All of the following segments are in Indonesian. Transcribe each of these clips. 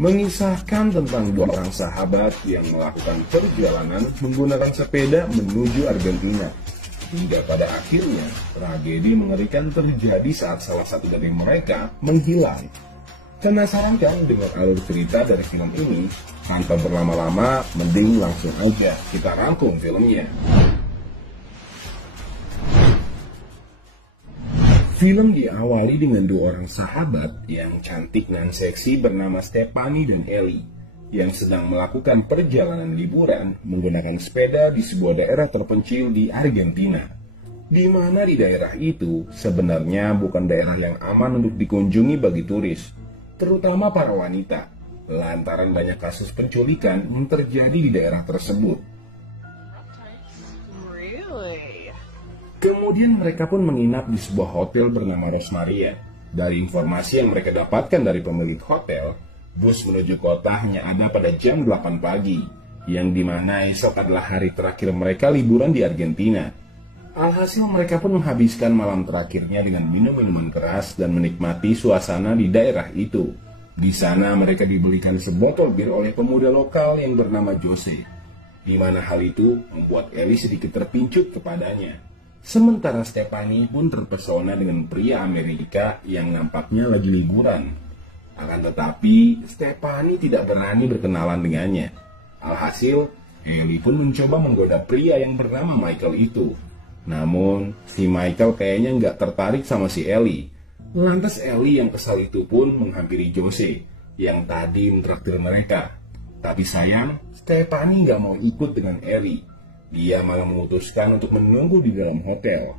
mengisahkan tentang dua orang sahabat yang melakukan perjalanan menggunakan sepeda menuju Argentina. Hingga pada akhirnya, tragedi mengerikan terjadi saat salah satu dari mereka menghilang. Penasaran kan dengan alur cerita dari film ini? Tanpa berlama-lama, mending langsung aja kita rangkum filmnya. Film diawali dengan dua orang sahabat yang cantik dan seksi bernama Stephanie dan Ellie, yang sedang melakukan perjalanan liburan menggunakan sepeda di sebuah daerah terpencil di Argentina. Di mana di daerah itu sebenarnya bukan daerah yang aman untuk dikunjungi bagi turis, terutama para wanita, lantaran banyak kasus penculikan yang terjadi di daerah tersebut. Kemudian mereka pun menginap di sebuah hotel bernama Rosmaria. Dari informasi yang mereka dapatkan dari pemilik hotel, bus menuju kota hanya ada pada jam 8 pagi, yang dimana esok adalah hari terakhir mereka liburan di Argentina. Alhasil mereka pun menghabiskan malam terakhirnya dengan minum minuman keras dan menikmati suasana di daerah itu. Di sana mereka dibelikan sebotol bir oleh pemuda lokal yang bernama Jose, di mana hal itu membuat Ellie sedikit terpincut kepadanya. Sementara Stephanie pun terpesona dengan pria Amerika yang nampaknya lagi liburan. Akan tetapi, Stephanie tidak berani berkenalan dengannya. Alhasil, Ellie pun mencoba menggoda pria yang bernama Michael itu. Namun, si Michael kayaknya nggak tertarik sama si Ellie. Lantas Ellie yang kesal itu pun menghampiri Jose, yang tadi mentraktir mereka. Tapi sayang, Stephanie nggak mau ikut dengan Ellie. Dia malah memutuskan untuk menunggu di dalam hotel.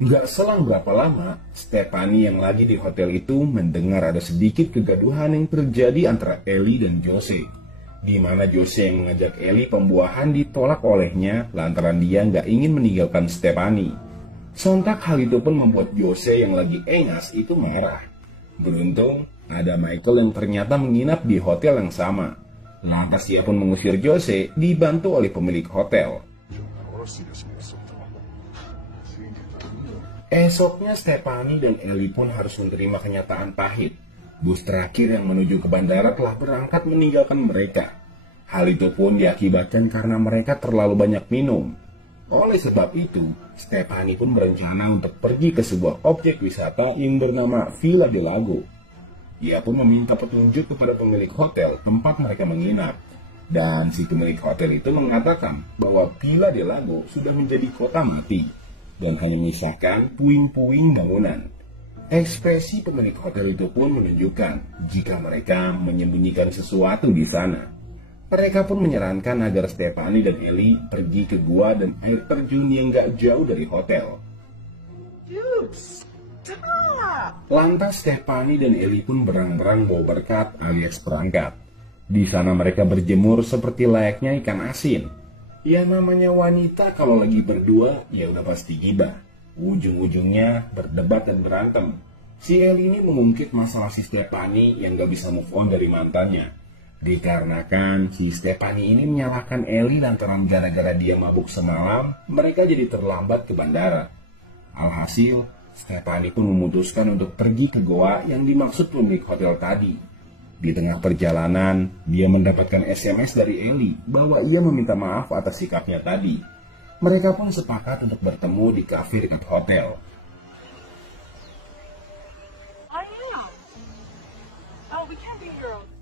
Gak selang berapa lama, Stephanie yang lagi di hotel itu mendengar ada sedikit kegaduhan yang terjadi antara Ellie dan Jose. Di mana Jose yang mengajak Ellie pembuahan ditolak olehnya lantaran dia gak ingin meninggalkan Stephanie. Sontak hal itu pun membuat Jose yang lagi engas itu marah. Beruntung, ada Michael yang ternyata menginap di hotel yang sama. Lantas dia pun mengusir Jose dibantu oleh pemilik hotel. Esoknya Stephanie dan Ellie pun harus menerima kenyataan pahit. Bus terakhir yang menuju ke bandara telah berangkat meninggalkan mereka. Hal itu pun diakibatkan karena mereka terlalu banyak minum. Oleh sebab itu, Stephanie pun berencana untuk pergi ke sebuah objek wisata yang bernama Villa del Lago. Ia pun meminta petunjuk kepada pemilik hotel tempat mereka menginap. Dan si pemilik hotel itu mengatakan bahwa Villa del Lago sudah menjadi kota mati dan hanya menyisakan puing-puing bangunan. Ekspresi pemilik hotel itu pun menunjukkan jika mereka menyembunyikan sesuatu di sana. Mereka pun menyarankan agar Stephanie dan Ellie pergi ke gua dan air terjun yang gak jauh dari hotel. Lantas Stephanie dan Ellie pun berang-berang bawa berkat alias perangkat. Di sana mereka berjemur seperti layaknya ikan asin. Ya namanya wanita kalau lagi berdua ya udah pasti gibah. Ujung-ujungnya berdebat dan berantem. Si Ellie ini mengungkit masalah si Stephanie yang gak bisa move on dari mantannya. Dikarenakan si Stephanie ini menyalahkan Ellie lantaran gara-gara dia mabuk semalam, mereka jadi terlambat ke bandara. Alhasil, Stephanie pun memutuskan untuk pergi ke goa yang dimaksud pemilik hotel tadi. Di tengah perjalanan, dia mendapatkan SMS dari Ellie bahwa ia meminta maaf atas sikapnya tadi. Mereka pun sepakat untuk bertemu di kafe dekat hotel.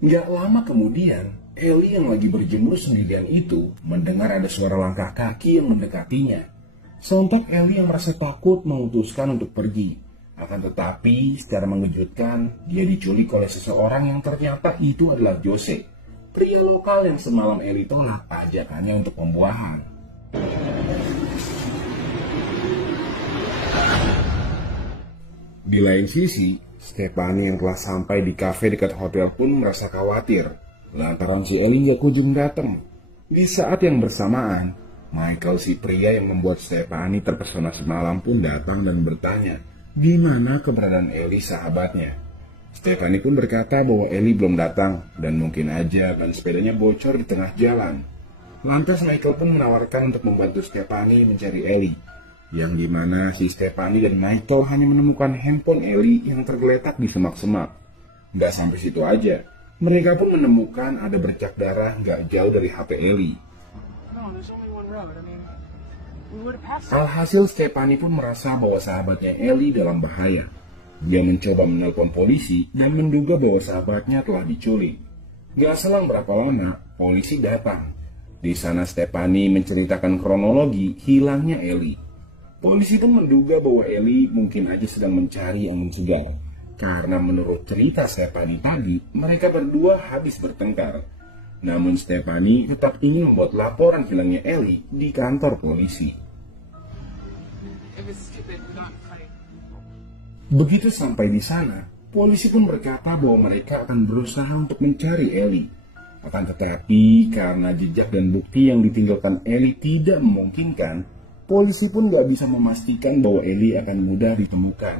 Gak lama kemudian, Ellie yang lagi berjemur sendirian itu mendengar ada suara langkah kaki yang mendekatinya. Sontak Ellie yang merasa takut memutuskan untuk pergi. Akan tetapi, secara mengejutkan, dia diculik oleh seseorang yang ternyata itu adalah Jose, pria lokal yang semalam Ellie tolak ajakannya untuk pembuahan. Di lain sisi, Stephanie yang telah sampai di kafe dekat hotel pun merasa khawatir, lantaran si Ellie gak kunjung datang. Di saat yang bersamaan, Michael si pria yang membuat Stephanie terpesona semalam pun datang dan bertanya, di mana keberadaan Ellie sahabatnya. Stephanie pun berkata bahwa Ellie belum datang dan mungkin aja ban sepedanya bocor di tengah jalan. Lantas Michael pun menawarkan untuk membantu Stephanie mencari Ellie. yang dimana si Stephanie dan Michael hanya menemukan handphone Ellie yang tergeletak di semak-semak. Nggak sampai situ aja, mereka pun menemukan ada bercak darah nggak jauh dari HP Ellie. Alhasil Stephanie pun merasa bahwa sahabatnya Ellie dalam bahaya. Dia mencoba menelpon polisi dan menduga bahwa sahabatnya telah diculik. Gak selang berapa lama, polisi datang. Di sana Stephanie menceritakan kronologi hilangnya Ellie. Polisi pun menduga bahwa Ellie mungkin aja sedang mencari angin segar. Karena menurut cerita Stephanie tadi, mereka berdua habis bertengkar. Namun Stephanie tetap ingin membuat laporan hilangnya Ellie di kantor polisi. Begitu sampai di sana, polisi pun berkata bahwa mereka akan berusaha untuk mencari Ellie. Akan tetapi, karena jejak dan bukti yang ditinggalkan Ellie tidak memungkinkan, polisi pun gak bisa memastikan bahwa Ellie akan mudah ditemukan.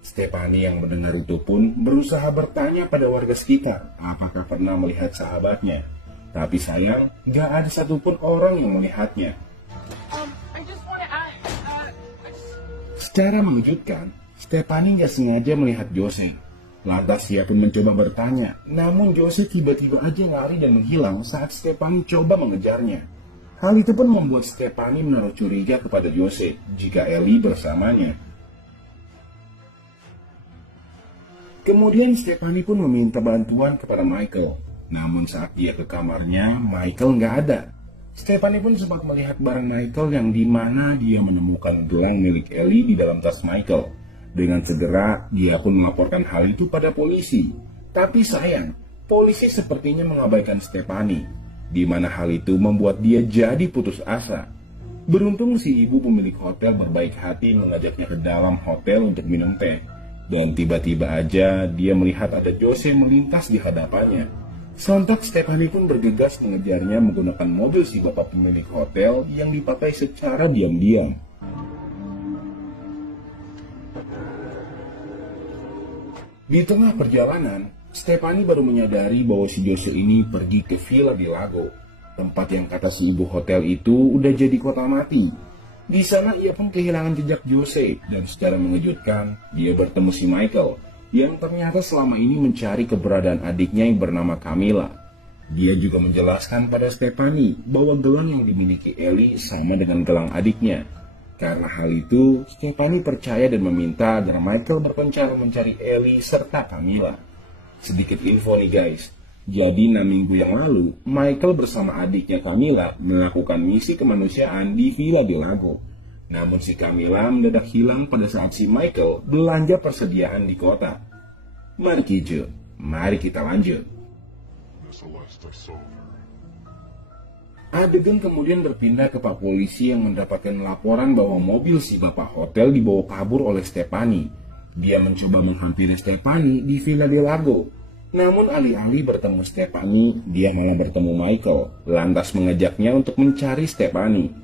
Stephanie yang mendengar itu pun berusaha bertanya pada warga sekitar apakah pernah melihat sahabatnya. Tapi sayang, gak ada satupun orang yang melihatnya. Secara mengejutkan, Stephanie gak sengaja melihat Jose. Lantas dia pun mencoba bertanya, namun Jose tiba-tiba aja lari dan menghilang saat Stephanie coba mengejarnya. Hal itu pun membuat Stephanie menaruh curiga kepada Jose jika Ellie bersamanya. Kemudian Stephanie pun meminta bantuan kepada Michael. Namun saat dia ke kamarnya, Michael nggak ada. Stephanie pun sempat melihat barang Michael yang dimana dia menemukan gelang milik Ellie di dalam tas Michael. Dengan segera, dia pun melaporkan hal itu pada polisi. Tapi sayang, polisi sepertinya mengabaikan Stephanie, di mana hal itu membuat dia jadi putus asa. Beruntung si ibu pemilik hotel berbaik hati mengajaknya ke dalam hotel untuk minum teh. Dan tiba-tiba aja dia melihat ada Jose melintas di hadapannya. Sontak Stephanie pun bergegas mengejarnya menggunakan mobil si bapak pemilik hotel yang dipakai secara diam-diam. Di tengah perjalanan, Stephanie baru menyadari bahwa si Jose ini pergi ke Villa di Lago, tempat yang kata si ibu hotel itu udah jadi kota mati. Di sana ia pun kehilangan jejak Jose dan secara mengejutkan dia bertemu si Michael yang ternyata selama ini mencari keberadaan adiknya yang bernama Camilla. Dia juga menjelaskan pada Stephanie bahwa gelang yang dimiliki Ellie sama dengan gelang adiknya. Karena hal itu, Stephanie percaya dan meminta agar Michael berpencar mencari Ellie serta Camilla. Sedikit info nih guys, jadi 6 minggu yang lalu, Michael bersama adiknya Camilla melakukan misi kemanusiaan di Villa di Lago. Namun si Camilla mendadak hilang pada saat si Michael belanja persediaan di kota. Mari Kijo, mari kita lanjut. Adegan kemudian berpindah ke Pak Polisi yang mendapatkan laporan bahwa mobil si bapak hotel dibawa kabur oleh Stephanie. Dia mencoba menghampiri Stephanie di Villa di Lago. Namun alih-alih bertemu Stephanie, dia malah bertemu Michael, lantas mengajaknya untuk mencari Stephanie.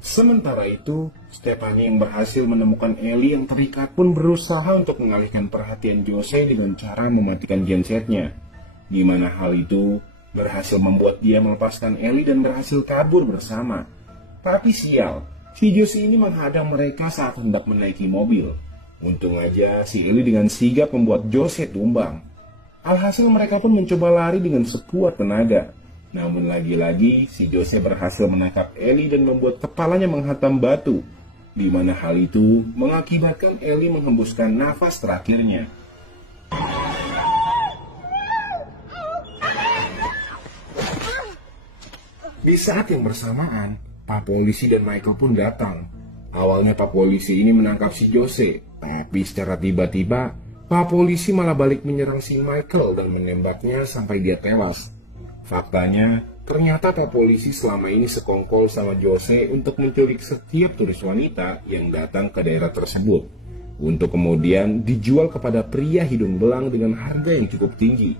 Sementara itu, Stephanie yang berhasil menemukan Ellie yang terikat pun berusaha untuk mengalihkan perhatian Jose dengan cara mematikan gensetnya. Di mana hal itu berhasil membuat dia melepaskan Ellie dan berhasil kabur bersama. Tapi sial, si Jose ini menghadang mereka saat hendak menaiki mobil. Untung aja si Ellie dengan sigap membuat Jose tumbang. Alhasil mereka pun mencoba lari dengan sekuat tenaga. Namun lagi-lagi si Jose berhasil menangkap Ellie dan membuat kepalanya menghantam batu. Di mana hal itu mengakibatkan Ellie menghembuskan nafas terakhirnya. Di saat yang bersamaan, Pak Polisi dan Michael pun datang. Awalnya Pak Polisi ini menangkap si Jose, tapi secara tiba-tiba, Pak Polisi malah balik menyerang si Michael dan menembaknya sampai dia tewas. Faktanya, ternyata Pak Polisi selama ini sekongkol sama Jose untuk menculik setiap turis wanita yang datang ke daerah tersebut, untuk kemudian dijual kepada pria hidung belang dengan harga yang cukup tinggi.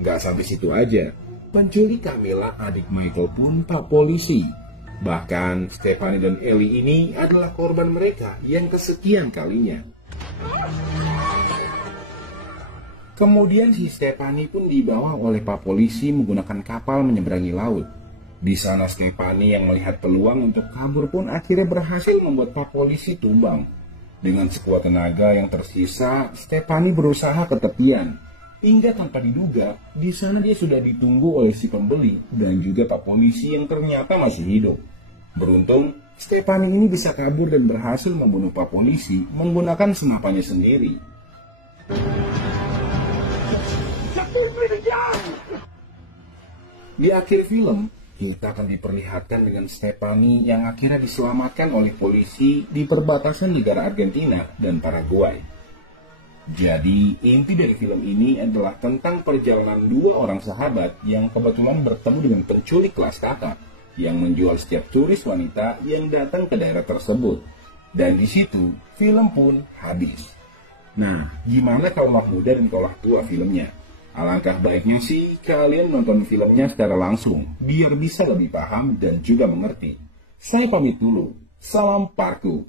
Gak sampai situ aja, penculik Camilla adik Michael pun Pak Polisi. Bahkan Stephanie dan Ellie ini adalah korban mereka yang kesekian kalinya. Kemudian si Stephanie pun dibawa oleh Pak Polisi menggunakan kapal menyeberangi laut. Di sana Stefani yang melihat peluang untuk kabur pun akhirnya berhasil membuat pak polisi tumbang. Dengan sekuat tenaga yang tersisa, Stefani berusaha ke tepian. Hingga tanpa diduga, di sana dia sudah ditunggu oleh si pembeli dan juga pak polisi yang ternyata masih hidup. Beruntung, Stefani ini bisa kabur dan berhasil membunuh pak polisi menggunakan senapannya sendiri. Di akhir film, kita akan diperlihatkan dengan Stefani yang akhirnya diselamatkan oleh polisi di perbatasan negara Argentina dan Paraguay. Jadi, inti dari film ini adalah tentang perjalanan dua orang sahabat yang kebetulan bertemu dengan penculik kelas kakap yang menjual setiap turis wanita yang datang ke daerah tersebut. Dan di situ, film pun habis. Nah, gimana kaulah muda dan kaulah tua filmnya? Alangkah baiknya sih kalian nonton filmnya secara langsung, biar bisa lebih paham dan juga mengerti. Saya pamit dulu. Salam parku.